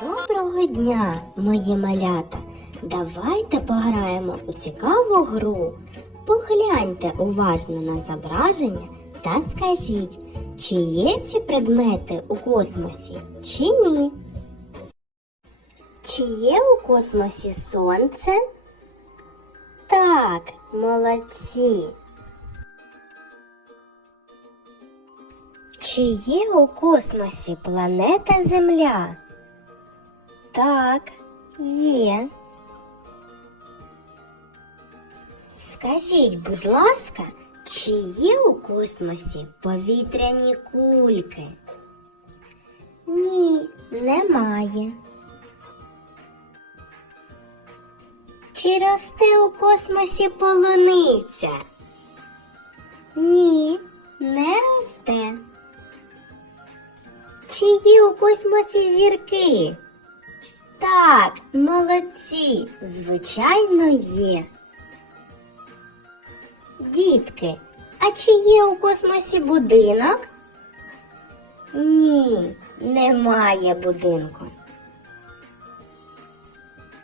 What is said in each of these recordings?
Доброго дня, мої малята! Давайте пограємо у цікаву гру. Погляньте уважно на зображення та скажіть, чи є ці предмети у космосі, чи ні. Чи є у космосі сонце? Так, молодці. Чи є у космосі планета Земля? Так, є. Скажіть, будь ласка, чи є у космосі повітряні кульки? Ні, немає. Чи росте у космосі полуниця? Ні, не росте. Чи є у космосі зірки? Так, молодці, звичайно, є. Дітки, а чи є у космосі будинок? Ні, немає будинку.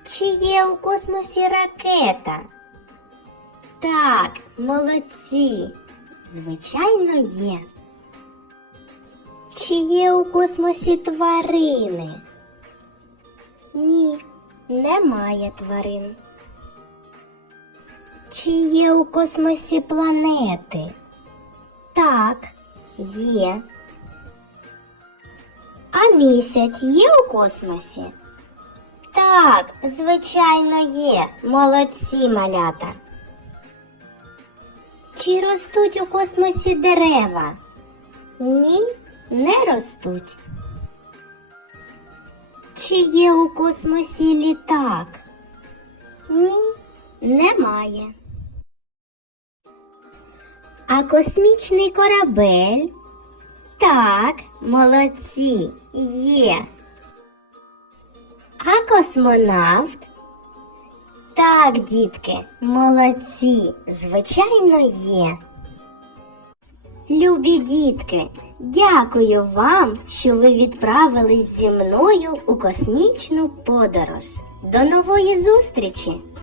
Чи є у космосі ракета? Так, молодці, звичайно, є. Чи є у космосі тварини? Ні, немає тварин. Чи є у космосі планети? Так, є. А місяць є у космосі? Так, звичайно, є. Молодці малята. Чи ростуть у космосі дерева? Ні, не ростуть. Чи є у космосі літак? Ні, немає. А космічний корабель? Так, молодці, є. А космонавт? Так, дітки, молодці, звичайно, є. Любі дітки, дякую вам, що ви відправились зі мною у космічну подорож. До нової зустрічі!